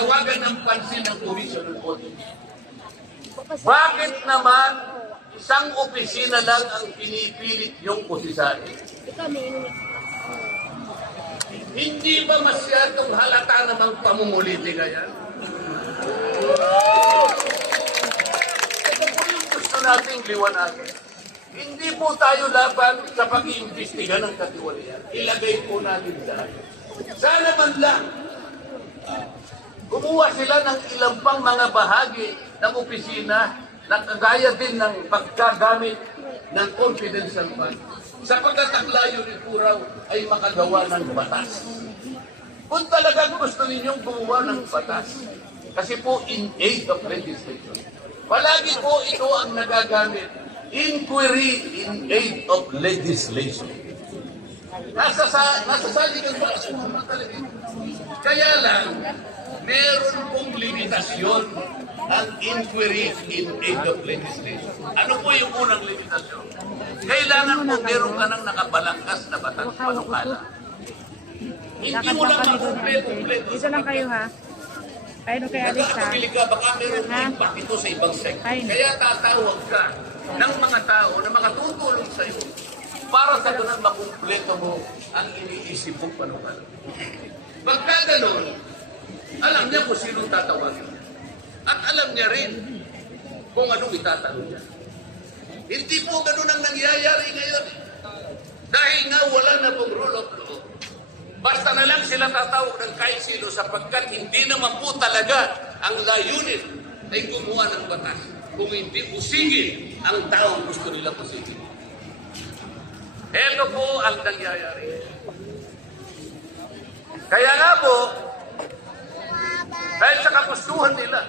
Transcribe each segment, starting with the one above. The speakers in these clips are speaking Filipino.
tawagan ng pansin ng Commission on Audit. Bakit naman isang opisina lang ang pinipilit yung pusisain? Hindi ba masyadong halata namang pamumulitika yan? Ito po yung gusto nating liwanagin. Hindi po tayo laban sa pag-iimbestiga ng katiwalian. Ilagay po natin dahil. Sana man lang, kumuha sila ng ilang pang mga bahagi ng opisina na kagaya din ng pagkagamit ng confidential fund sapagkat ang layunin po raw ay makagawa ng batas. Kung talagang gusto ninyong gumawa ng batas, kasi po in aid of legislation, palagi po ito ang nagagamit, inquiry in aid of legislation. Nasa saligan ba? Kaya lang, meron pong limitasyon ang inquiry in aid of legislation. Ano po yung unang limitasyon? Kailangan po meron ka ng nakabalangkas na batang panukala. Hindi mo lang makumpleto. Dito lang kayo ha. Paano kay Alex ha? Nakakabili ka, baka meron impact ito sa ibang sector. Kaya tatawag ka ng mga tao na makatutulong sa iyo para sa ganun makumpleto mo ang iniisip mong panukala. Pagka ganun, alam niya kung sinong tatawagin. At alam niya rin kung anong itatanong niya. Hindi po ganun ang nangyayari ngayon. Dahil nga wala na pong rule of law. Basta na lang sila tatawag ng kahit sino sapagkat hindi naman po talaga ang layunin ay gumawa ng batas. Kung hindi pusigin ang taong gusto nila pusigin. Ito po ang nangyayari. Kaya nga po, dahil sa kagustuhan nila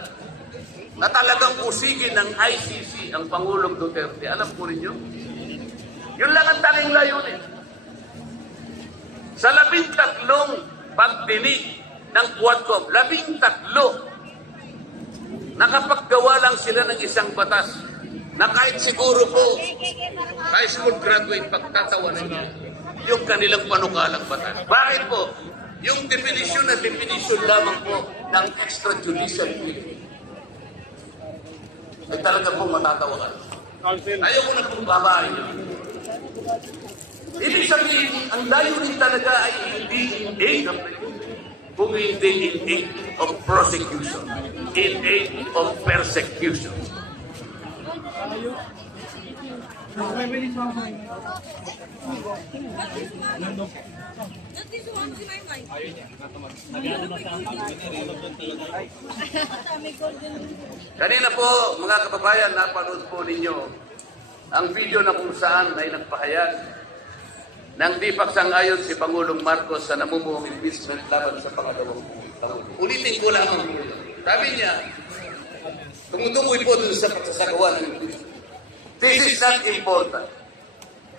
na talagang pusigin ng ICC ang Pangulong Duterte, alam po ninyo, yun lang ang tanging layunin. Sa 13 pagdinig ng Quadcom, 13, nakapaggawa lang sila ng isang batas na kahit siguro po high school graduate pagtatawanan niya yung kanilang panukalang batas. Bakit po? Yung definition na definition lamang po ng extrajudicial killing. Ay talaga pong matatawagan. Ayaw ko na pong babae niyo. Ibig sabihin, ang layunin talaga ay hindi in aid of kung hindi in aid of prosecution, in aid of persecution. Kanina po, mga kababayan, napanood po ninyo ang video na kung saan ay nagpahayag nang di pagsang-ayon si Pangulong Marcos sa namumuong impeachment laban sa pangalawang Pangulo. Ulitin ko lamang. Sabi niya, tumutukoy po dun sa pagsasagawa ng impeachment. This is not important.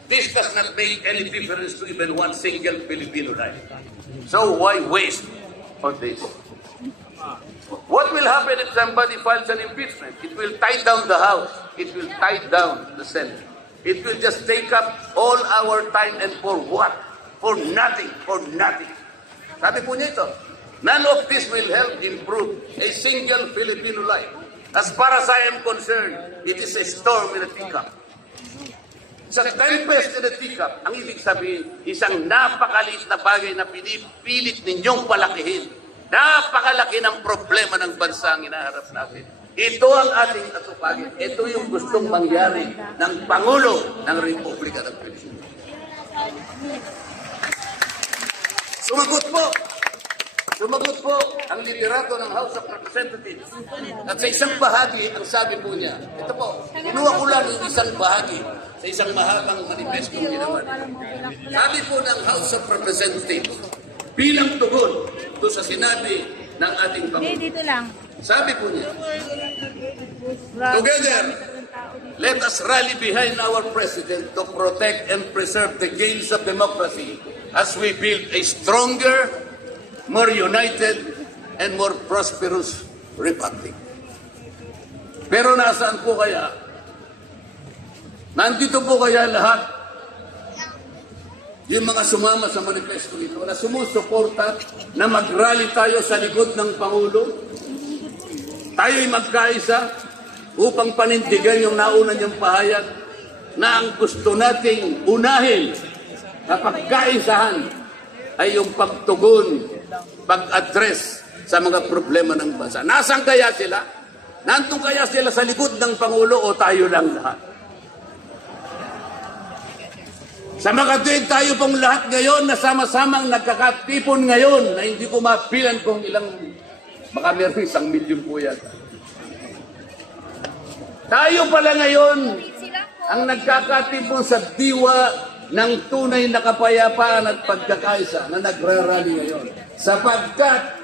This does not make any difference to even one single Filipino life. So why waste on this? What will happen if somebody files an impeachment? It will tie down the House. It will tie down the Senate. It will just take up all our time and for what? For nothing. For nothing. Sabi po niya ito, none of this will help improve a single Filipino life. As far as I am concerned, it is a storm in a teacup. Sa tempest in a teacup, ang ibig sabihin, isang napakaliit na bagay na pinipilit ninyong palakihin. Napakalaki ng problema ng bansa ang inaharap natin. Ito ang ating atupagin. Ito yung gustong mangyari ng Pangulo ng Republika ng Pilipinas. Sumagot po ang liderato ng House of Representatives. At sa isang bahagi, ang sabi po niya, ito po, kinuha ko lang yung isang bahagi sa isang mahabang manifesto ginawa niya. Sabi po ng House of Representatives, bilang tugon doon sa sinabi ng ating Pangulo. Dito lang. Sabi po niya, together, let us rally behind our President to protect and preserve the gains of democracy as we build a stronger, more united, and more prosperous republic. Pero nasaan po kaya? Nandito po kaya lahat yung mga sumama sa manifesto nito na sumusuporta na mag-rally tayo sa likod ng Pangulo. Tayo'y magkaisa upang panindigan yung nauna niyang pahayag na ang gusto nating unahin na pagkaisahan ay yung pagtugon, pag-address sa mga problema ng bansa. Nasaan kaya sila? Nandun kaya sila sa likod ng Pangulo o tayo lang lahat? Sa mga tuwid tayo pong lahat ngayon na sama-samang nagkakatipon ngayon na hindi ko mapilan kung ilang, baka meron 1 milyon po yata. Tayo pala ngayon ang nagkakatipon sa diwa ng tunay na kapayapaan at pagkakaisa na nagrarally ngayon. Sapagkat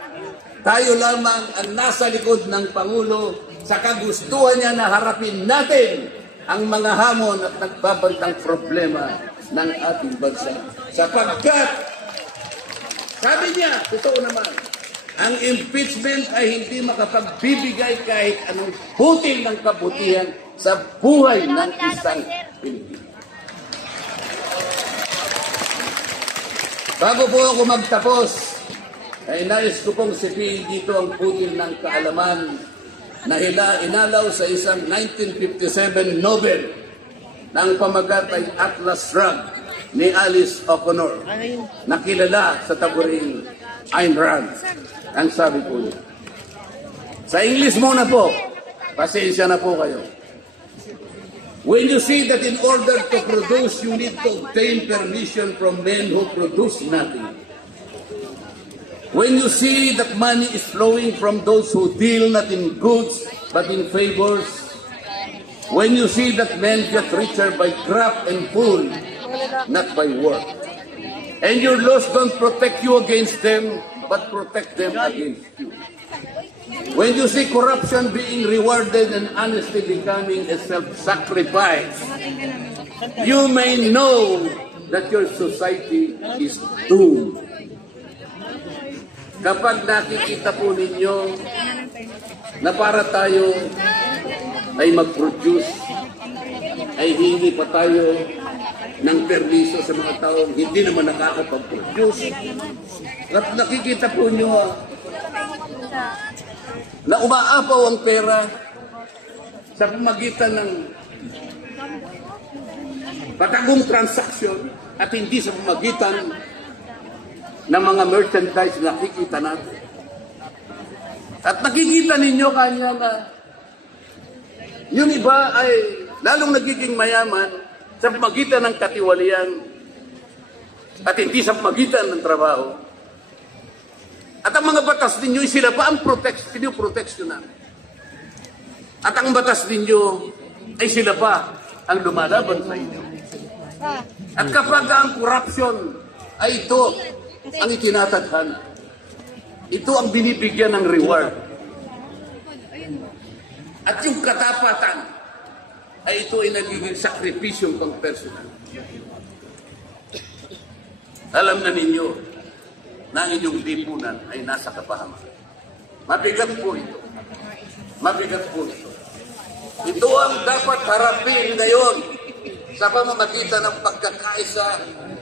tayo lamang ang nasa likod ng Pangulo sa kagustuhan niya na harapin natin ang mga hamon at nagbabantang problema ng ating bansa. Sapagkat, sabi niya, totoo naman, ang impeachment ay hindi makapagbibigay kahit anong butil ng kabutihan sa buhay ng isang Pilipino. Bago po ako magtapos, ay nais ko pong sipihin dito ang butil ng kaalaman na inalaw sa isang 1957 Nobel na ang pamagat ay Atlas Shrugged ni Alice O'Connor, na kilala sa taburing Ayn Rand. Ang sabi po niya. Sa English muna po, pasensya na po kayo. When you see that in order to produce, you need to obtain permission from men who produce nothing. When you see that money is flowing from those who deal not in goods but in favors, when you see that men get richer by graft and pull, not by work, and your laws don't protect you against them, but protect them against you. When you see corruption being rewarded and honesty becoming a self-sacrifice, you may know that your society is doomed. Kapag nakikita po ninyo na para tayo ay mag-produce, ay hingi pa tayo ng permiso sa mga taong hindi naman nakakapag-produce. At nakikita po nyo na umaapaw ang pera sa pamagitan ng patagong transaksyon at hindi sa pamagitan ng mga merchandise na nakikita natin. At nakikita ninyo kanya na yung iba ay lalong nagiging mayaman sa pamagitan ng katiwalian at hindi sa pamagitan ng trabaho. At ang mga batas ninyo, sila pa ang proteksyonan. At ang batas ninyo ay sila pa ang lumalaban sa inyo. At kapag ang corruption ay ito ang itinatadhana, ito ang binibigyan ng reward. At yung katapatan ay ito ay nagiging sakripisyong pang-personal. Alam na ninyo na ang inyong lipunan ay nasa kapahamakan. Mabigat po ito. Mabigat po ito. Ito ang dapat harapin ngayon sa pamamagitan ng pagkakaisa,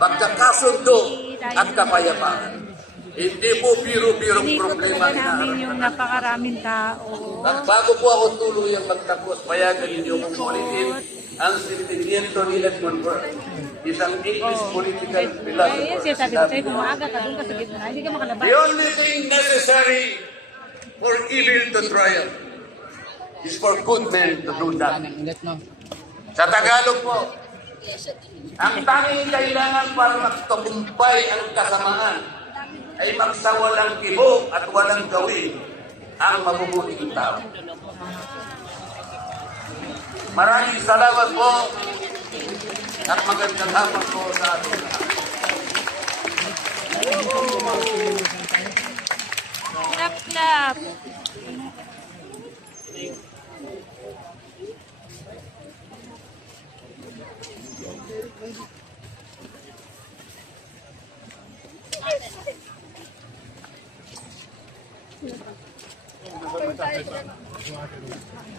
pagkakasundo at kapayapaan. Hindi po biro-birong problema namin yung napakaraming tao. At bago po ako tuluyang magtapos, payagan ninyo kong ulitin ang sentimiento ni Edmund Burke, isang English political philosopher. Siya sabi ko sa'yo, kung maaga ka, doon ka sa gitna, hindi ka makalabas. The only thing necessary for evil to triumph is for good men to do that. Sa Tagalog po, ang tanging kailangan para magtagumpay ang kasamaan ay magsawalang kibo at walang gawin ang mabubuting tao. Maraming salamat po at magandang hapon po sa ating lahat. Clap, clap.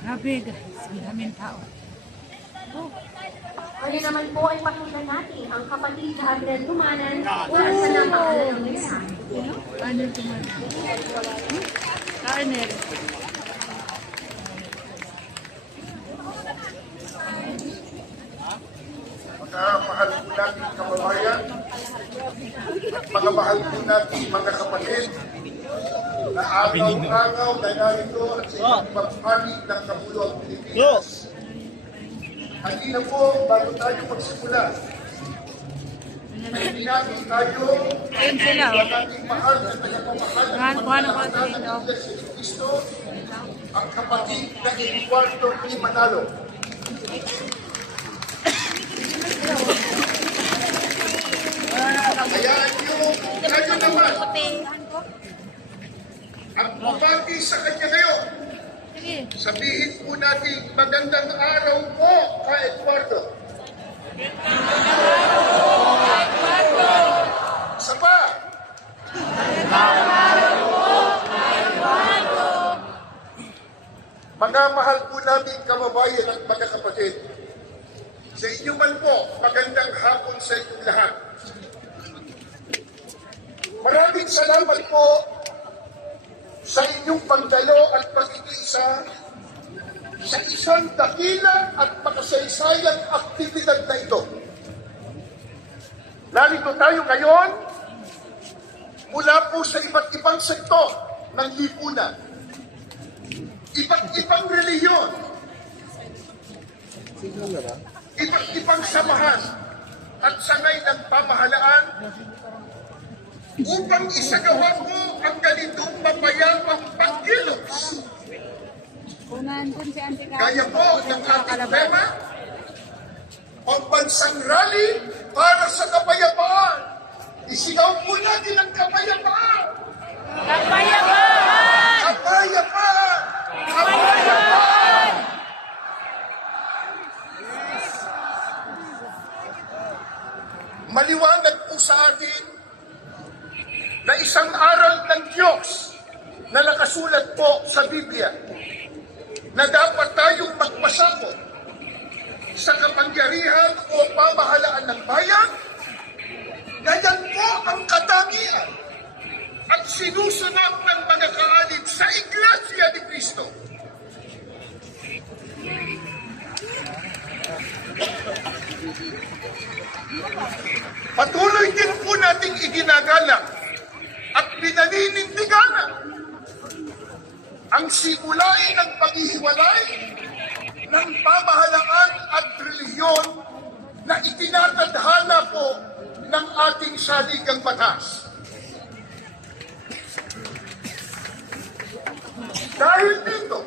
Grabe guys, ang daming tao. Ngayon naman po ay pakinggan natin ang kapatid na Adrian Tumanan kung saan ang pangalan ng mensahe. Ano tuman? Karnel. Mga mahal po natin kababayan, mga mahal po natin mga kapatid, na araw-araw na narito at sa inyong pagpapalit ng Kapuluang Pilipinas. Halina po, bago tayo magsimula, ay natin tayo Ayun sila, oh. ang ating mahal na tagapamahala Kuha ng konti ng dito. Iglesia ni Cristo, ang kapatid na Eduardo P. Manalo. Hayaan niyo, kayo naman, ang bumati sa kanya ngayon. Sige. Sabihin po natin, magandang araw po, Ka Eduardo. Isa pa. Mga mahal po namin kababayan at mga kapatid, sa inyo man po, magandang hapon sa inyong lahat. Maraming salamat po sa inyong pagdalo at pag-iisa sa isang dakila at makasaysayang aktibidad na ito. Narito tayo ngayon mula po sa iba't ibang sektor ng lipunan, iba't ibang reliyon, iba't ibang samahan at sangay ng pamahalaan upang isagawa po ang ganitong mapayapang pagkilos. Unahan dun si Auntie Carmen. Kaya po ng ating tema, pambansang rally para sa kapayapaan. Isigaw po natin ang kapayapaan! Kapayapaan! Kapayapaan! Kapayapaan! Maliwanag po sa atin na isang aral ng Diyos na nakasulat po sa Biblia na dapat tayong magpasakop sa kapangyarihan o pamahalaan ng bayan. Ganyan po ang katangian at sinusunod ng mga kaalib sa Iglesia ni Cristo. Patuloy din po nating iginagalang at pinaninindiganan ang simulain ng paghihiwalay ng pamahalaan at reliyon na itinatadhana po ng ating saligang batas. Dahil dito,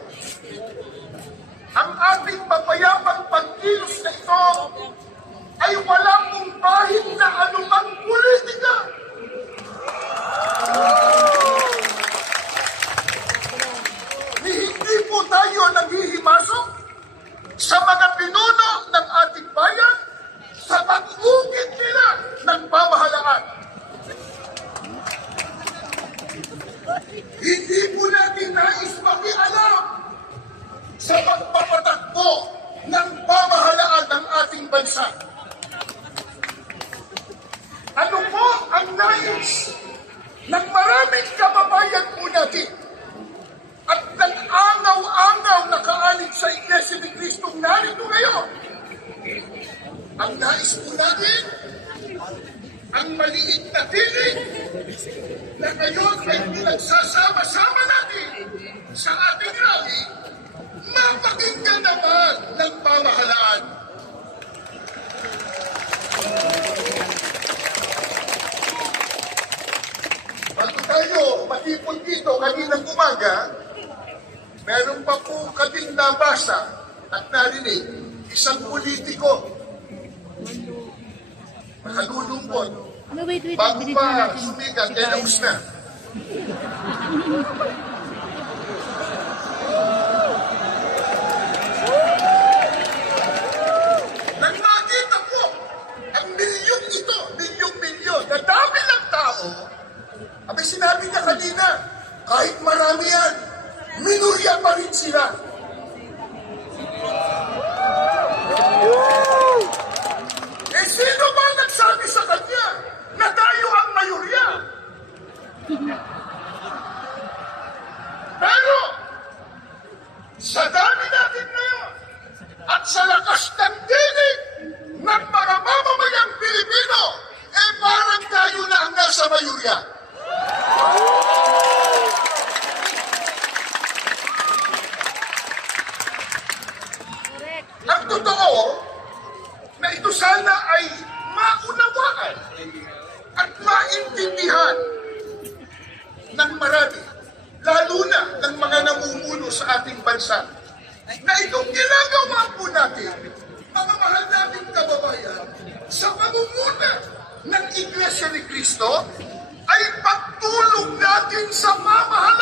ang ating mapayapang pagkilos na ito ay walang umpahin na anumang politika. Ni hindi po tayo naghihimasok sa mga pinuno ng ating bayan sa pag-ukit nila ng pamahalaan. Hindi po natin nais makialam sa pagpapatakbo ng pamahalaan ng ating bansa. Ano po ang nais ng maraming kababayan po natin at ng angaw-angaw na kaalib sa Iglesia ni Cristo narito ngayon? Ang nais po natin, ang maliit na piling na ngayon ay pinagsasama-sama natin sa ating rally, mapakinggan naman ng pamahalaan. Bago tayo matipon dito kaninang umaga, meron pa po kaming nabasa at narinig isang politiko nakalulungkot No, wait. bago Binigyan pa natin sumigat, si Carmen. announce na. Nang makita po ang milyong ito, milyong-milyon, na dami ng tao, abay sinabi niya kanina, kahit marami yan, minurya pa rin sila. sa ating bansa. Na itong ginagawa po natin, mga mahal nating kababayan, sa pamumuna ng Iglesia ni Cristo, ay pagtulong natin sa mamahalan